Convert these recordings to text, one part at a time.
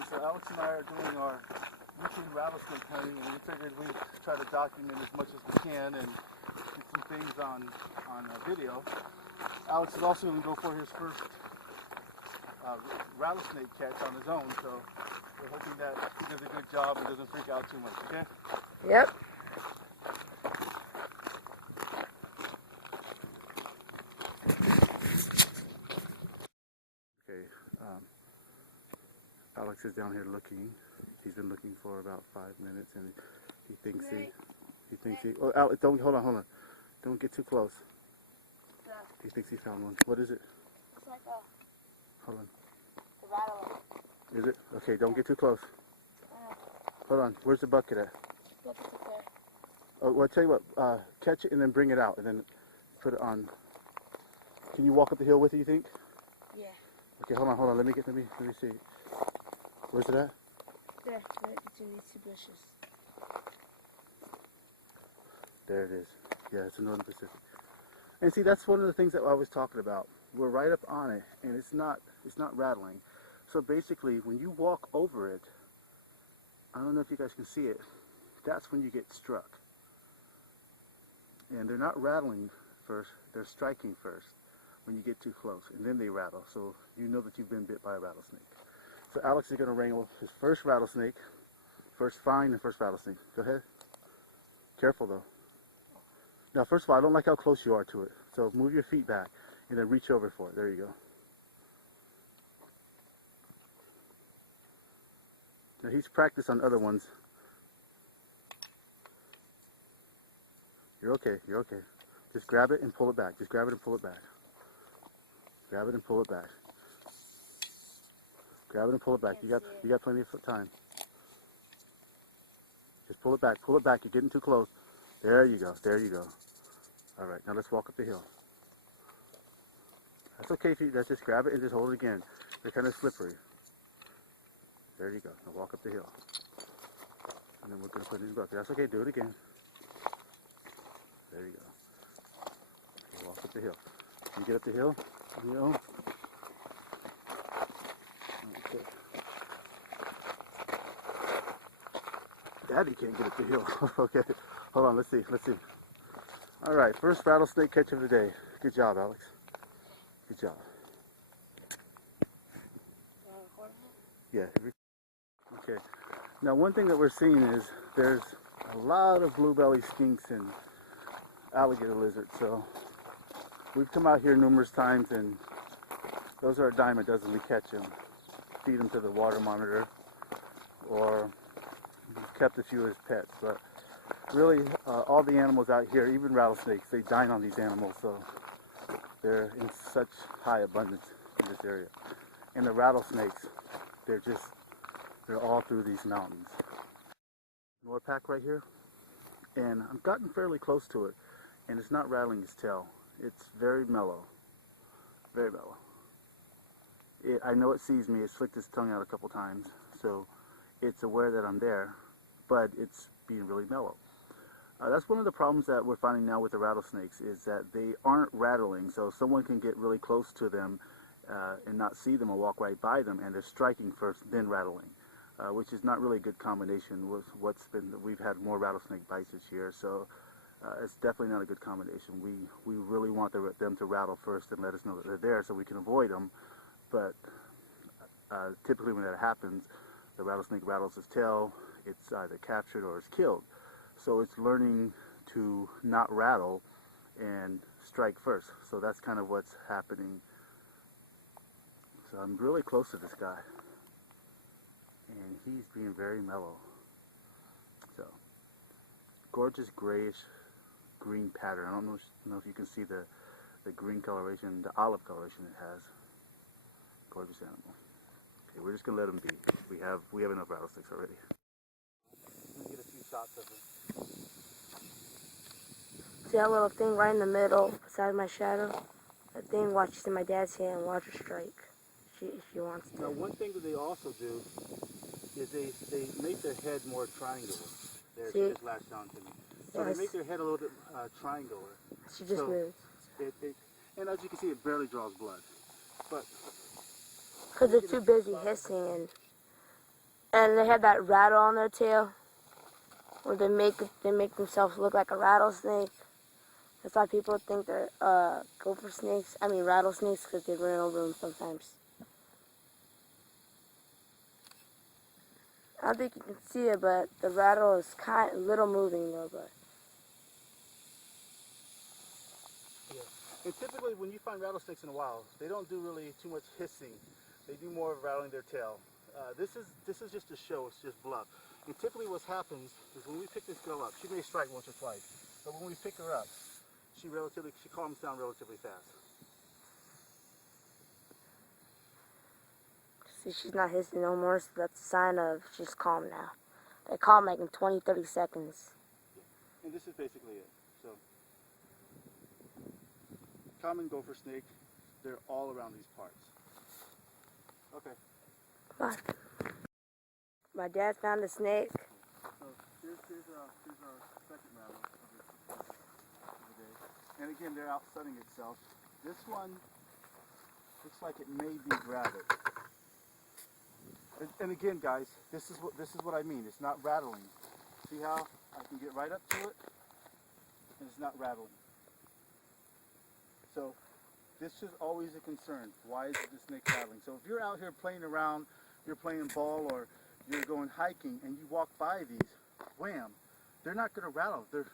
Okay, so Alex and I are doing our routine rattlesnake hunting, and we figured we'd try to document as much as we can and get some things on video. Alex is also going to go for his first rattlesnake catch on his own, so we're hoping that he does a good job and doesn't freak out too much, okay? Yep. Okay, Alex is down here looking. He's been looking for about 5 minutes, and he thinks oh, Alex, hold on. Don't get too close. He thinks he found one. What is it? It's like a... Hold on. The rattler. Is it? Okay, don't get too close. Hold on. Where's the bucket at? Bucket's up there. Oh, well, I'll tell you what. Catch it and then bring it out, and then put it on. Can you walk up the hill with it, you think? Yeah. Okay, hold on. Let me see. Where's it at? There, right between these two bushes. There it is. Yeah, it's in Northern Pacific. And see, that's one of the things that I was talking about. We're right up on it, and it's not rattling. So basically, when you walk over it, I don't know if you guys can see it, that's when you get struck. And they're not rattling first, they're striking first when you get too close, and then they rattle. So you know that you've been bit by a rattlesnake. So Alex is going to wrangle his first rattlesnake, first find and first rattlesnake. Go ahead. Careful though. Now, first of all, I don't like how close you are to it. So move your feet back and then reach over for it. There you go. Now, he's practiced on other ones. You're okay. You're okay. Just grab it and pull it back. Just grab it and pull it back. Grab it and pull it back. Grab it and pull it back. You got plenty of time. Just pull it back. Pull it back. You're getting too close. There you go. There you go. All right. Now let's walk up the hill. That's okay if you just grab it and just hold it again. They're kind of slippery. There you go. Now walk up the hill. And then we're going to put it in the bucket. That's okay. Do it again. There you go. Okay, walk up the hill. Can you get up the hill on your own? Okay. Daddy can't get up the hill. Okay. Hold on. Let's see. All right. First rattlesnake catch of the day. Good job, Alex. Good job. Yeah. Okay. Now, one thing that we're seeing is there's a lot of blue-bellied skinks and alligator lizards. So we've come out here numerous times, and those are a dime a dozen. We catch them, feed them to the water monitor, or we've kept a few as pets. But really, all the animals out here, even rattlesnakes, they dine on these animals. So they're in such high abundance in this area. And the rattlesnakes, they're all through these mountains. Norpack right here, and I've gotten fairly close to it, and it's not rattling its tail. It's very mellow, very mellow. I know it sees me. It's flicked its tongue out a couple times, so it's aware that I'm there, but it's being really mellow. That's one of the problems that we're finding now with the rattlesnakes, is that they aren't rattling, so someone can get really close to them and not see them or walk right by them, and they're striking first, then rattling, which is not really a good combination with we've had more rattlesnake bites this year, so it's definitely not a good combination. We really want them to rattle first and let us know that they're there so we can avoid them, but typically when that happens, the rattlesnake rattles its tail, it's either captured or it's killed. So it's learning to not rattle and strike first. So that's kind of what's happening. So I'm really close to this guy, and he's being very mellow. So gorgeous grayish green pattern. I don't know if you can see the green coloration, the olive coloration it has. Gorgeous animal. Okay, we're just gonna let him be. We have enough rattlesnakes already. Let me get a few shots of him. See that little thing right in the middle, beside my shadow? That thing, watch, she's in my dad's hand and watch her strike. She wants to. Now, one thing that they also do is they make their head more triangular. There, she just latched on to me. So yes, they make their head a little bit triangular. She just moved. And as you can see, it barely draws blood. But because they're too busy hissing and And they have that rattle on their tail, where they make themselves look like a rattlesnake. That's why people think they're gopher snakes. I mean rattlesnakes, because they run over them sometimes. I don't think you can see it, but the rattle is kind of little moving though. But Yeah. And typically when you find rattlesnakes in the wild, they don't do really too much hissing. They do more of rattling their tail. This is just a show. It's just bluff. And typically what happens is when we pick this girl up, she may strike once or twice, but when we pick her up, she calms down relatively fast. see, she's not hissing no more, so that's a sign of she's calm now. They calm like in 20, 30 seconds. And this is basically it. So, common gopher snake, they're all around these parts. Okay. Bye. My dad found a snake. So here's our second rattle of the day. And again, they're out sunning itself. This one looks like it may be gravid. And again, guys, this is what I mean. It's not rattling. See how I can get right up to it, and it's not rattling. So this is always a concern. Why is the snake rattling? So if you're out here playing around, you're playing ball, or you're going hiking, and you walk by these, wham, they're not going to rattle. They're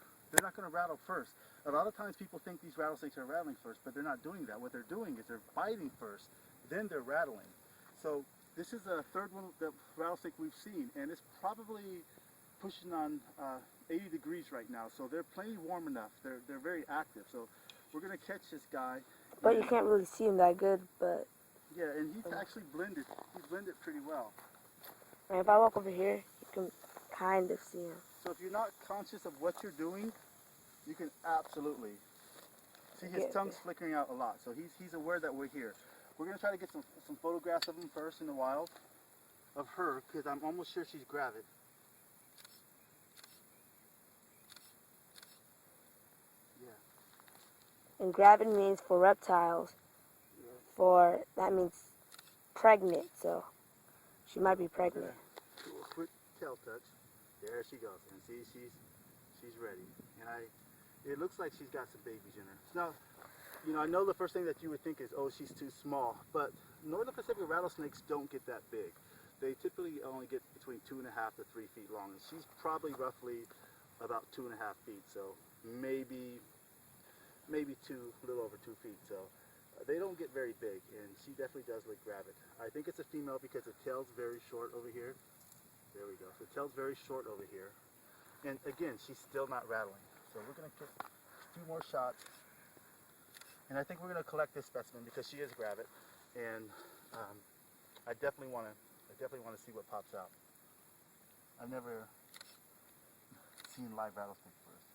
not going to rattle first. A lot of times people think these rattlesnakes are rattling first, but they're not doing that. What they're doing is they're biting first, then they're rattling. So this is the third one, the rattlesnake we've seen, and it's probably pushing on 80 degrees right now. So they're plenty warm enough. They're very active. So we're going to catch this guy. But you can't really see him that good, but... Yeah, and he's actually blended. He's blended pretty well. And if I walk over here, you can kind of see him. So if you're not conscious of what you're doing, you can absolutely see his tongue's flickering out a lot. So he's aware that we're here. We're going to try to get some photographs of him first in the wild, of her, because I'm almost sure she's gravid. Yeah. And gravid means for reptiles. Yeah. That means pregnant, so she might be pregnant. Do a quick tail touch. There she goes. And see, she's ready. And it looks like she's got some babies in her. Now, you know, I know the first thing that you would think is, oh, she's too small, but Northern Pacific rattlesnakes don't get that big. They typically only get between 2.5 to 3 feet long, and she's probably roughly about 2.5 feet, so maybe a little over 2 feet. So they don't get very big, and she definitely does look gravid. I think it's a female because the tail's very short over here. There we go. So the tail's very short over here, and again, she's still not rattling. So we're gonna get 2 more shots. And I think we're going to collect this specimen because she is gravid, and I definitely want to see what pops out. I've never seen live rattlesnake first,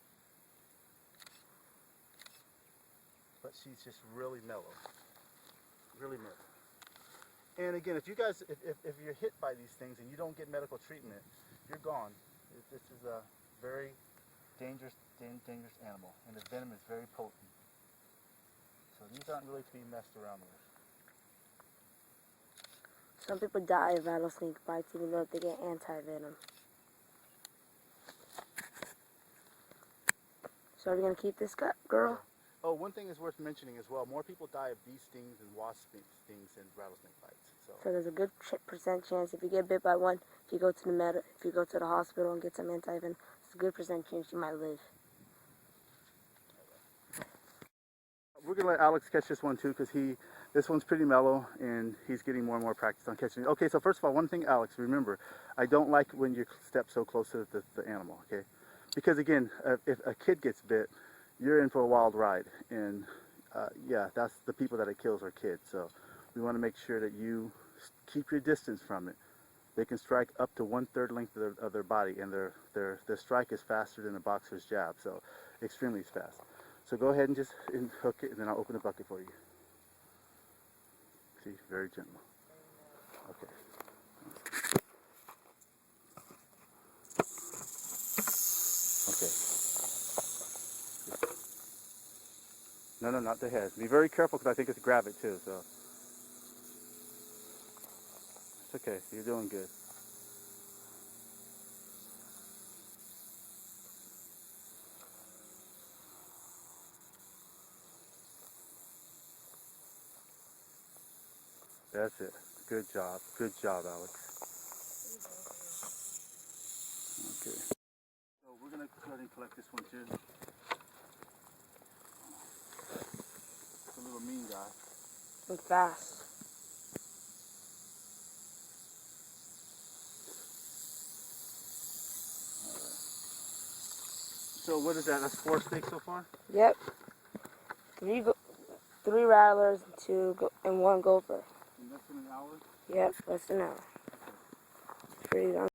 but she's just really mellow, really mellow. And again, if you guys, if you're hit by these things and you don't get medical treatment, you're gone. This is a very dangerous animal, and the venom is very potent. So these aren't really to be messed around with. Some people die of rattlesnake bites even though they get anti-venom. So are we going to keep this girl? Oh, one thing is worth mentioning as well. More people die of bee stings and wasp stings than rattlesnake bites. So there's a good percent chance if you get bit by one, if you go to the hospital and get some anti-venom, there's a good percent chance you might live. We're going to let Alex catch this one too, because this one's pretty mellow and he's getting more and more practice on catching it. Okay, so first of all, one thing, Alex, remember, I don't like when you step so close to the animal, okay? Because again, if a kid gets bit, you're in for a wild ride. And yeah, that's the people that it kills are kids. So we want to make sure that you keep your distance from it. They can strike up to 1/3 length of their body, and their strike is faster than a boxer's jab, so extremely fast. So go ahead and just hook it, and then I'll open the bucket for you. See, very gentle. Okay. Okay. No, not the head. Be very careful because I think it's gravid too, so. It's okay. You're doing good. That's it. Good job. Good job, Alex. Okay. So we're going to go ahead and collect this one too. It's a little mean guy. And fast. So what is that? That's 4 snakes so far? Yep. Three rattlers and one gopher. And that's in an hour? Yep, less than an hour. Pretty darn